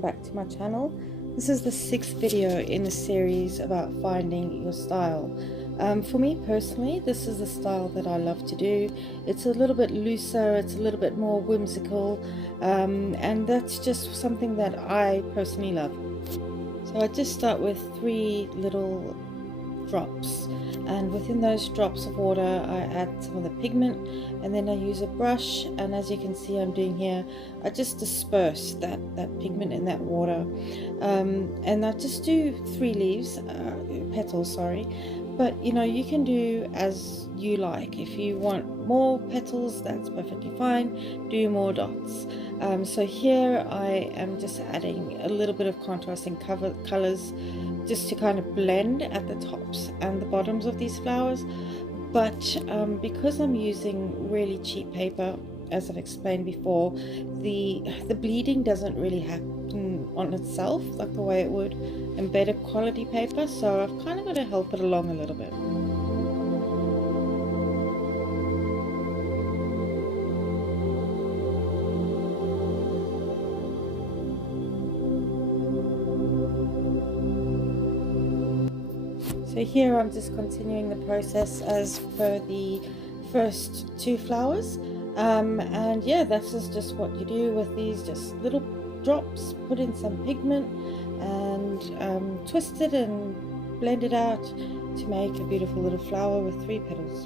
welcome back to my channel. This is the 6th video in a series about finding your style. For me personally, this is the style that I love to do. It's a little bit looser, it's a little bit more whimsical, and that's just something that I personally love. So I just start with 3 little drops, and within those drops of water I add some of the pigment, and then I use a brush, and as you can see I'm doing here, I just disperse that pigment in that water, and I just do 3 leaves, petals, sorry, but you know, you can do as you like. If you want more petals, that's perfectly fine, do more dots. So here I am just adding a little bit of contrasting colors just to kind of blend at the tops and the bottoms of these flowers, but because I'm using really cheap paper, as I've explained before, the bleeding doesn't really happen on itself like the way it would in better quality paper, so I've kind of got to help it along a little bit. So here I'm just continuing the process as per the first 2 flowers, and yeah, this is just what you do with these, just little drops, put in some pigment and twist it and blend it out to make a beautiful little flower with 3 petals.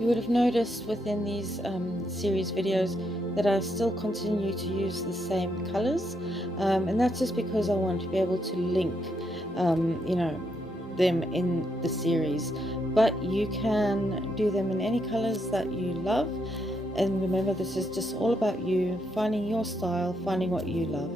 You would have noticed within these series videos that I still continue to use the same colors, and that's just because I want to be able to link you know, them in the series, but you can do them in any colors that you love. And remember, this is just all about you finding your style, finding what you love.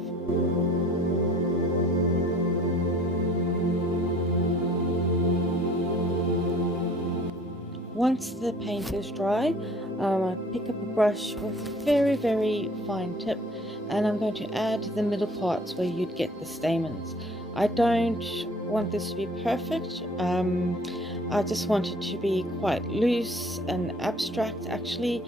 Once the paint is dry, I pick up a brush with very, very fine tip, and I'm going to add the middle parts where you'd get the stamens. I don't want this to be perfect. I just want it to be quite loose and abstract actually,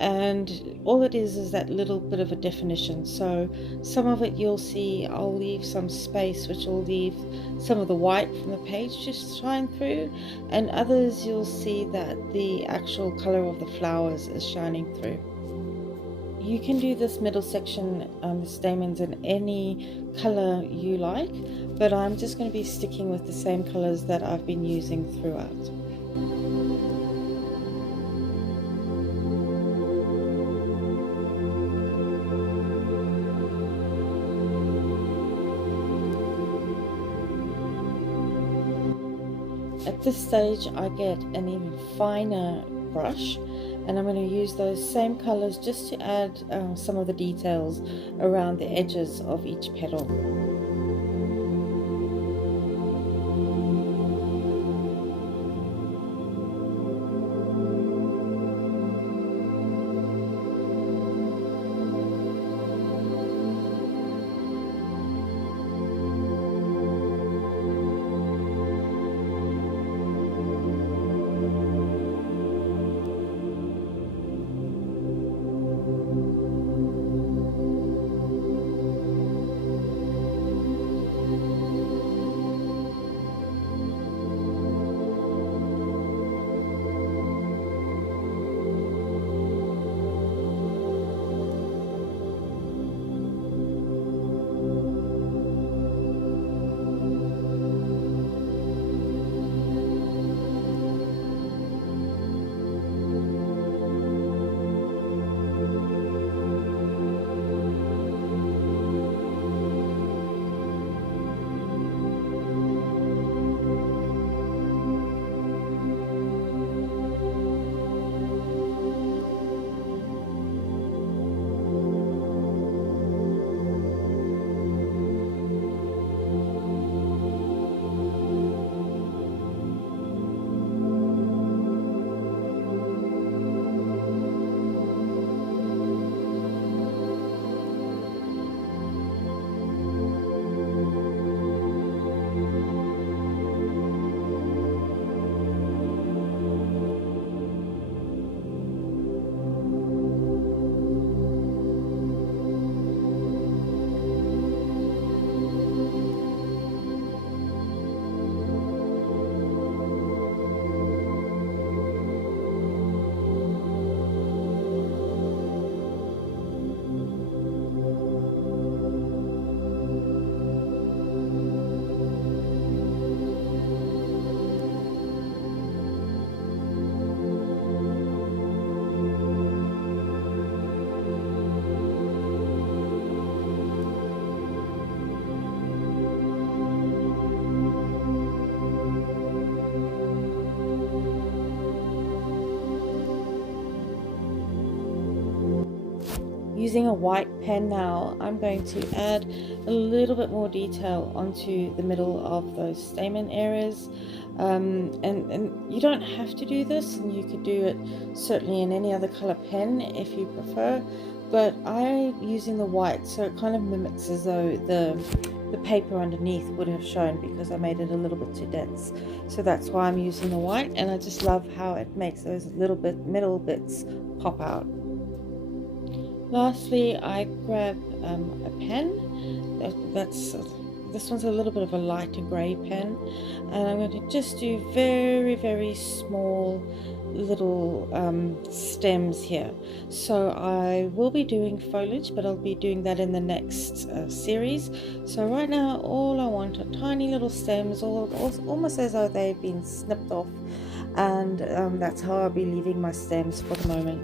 and all it is that little bit of a definition. So some of it you'll see I'll leave some space, which will leave some of the white from the page just shine through, and others you'll see that the actual color of the flowers is shining through. You can do this middle section, the stamens, in any color you like, but I'm just going to be sticking with the same colors that I've been using throughout. At this stage I get an even finer brush, and I'm going to use those same colors just to add some of the details around the edges of each petal. Using a white pen now, I'm going to add a little bit more detail onto the middle of those stamen areas. And you don't have to do this, and you could do it certainly in any other color pen if you prefer, but I'm using the white so it kind of mimics as though the paper underneath would have shown, because I made it a little bit too dense. So that's why I'm using the white, and I just love how it makes those little middle bits pop out. Lastly, I grab a pen. This one's a little bit of a lighter grey pen, and I'm going to just do very, very small little stems here. So I will be doing foliage, but I'll be doing that in the next series. So right now all I want are tiny little stems, almost as though they've been snipped off, and that's how I'll be leaving my stems for the moment.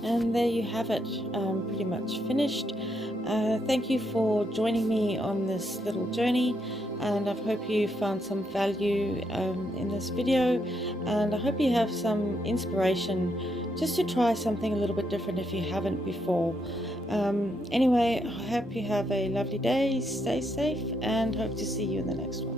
And there you have it, pretty much finished. Thank you for joining me on this little journey, and I hope you found some value in this video, and I hope you have some inspiration just to try something a little bit different if you haven't before. Anyway, I hope you have a lovely day, stay safe, and hope to see you in the next one.